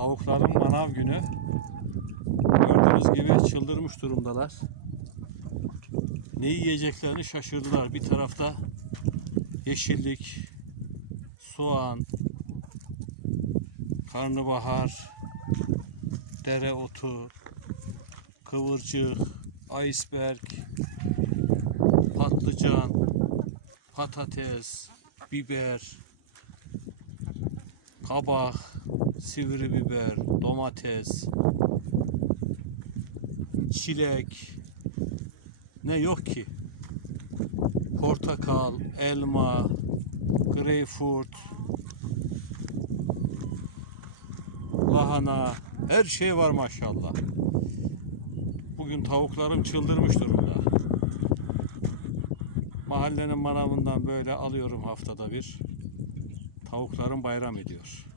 Tavukların manav günü. Gördüğünüz gibi çıldırmış durumdalar. Ne yiyeceklerini şaşırdılar. Bir tarafta yeşillik, soğan, karnabahar, dereotu, kıvırcık, iceberg, patlıcan, patates, biber, kabak, sivri biber, domates, çilek, ne yok ki? Portakal, elma, greyfurt, lahana, her şey var maşallah. Bugün tavuklarım çıldırmış durumda. Mahallenin manavından böyle alıyorum haftada bir. Tavuklarım bayram ediyor.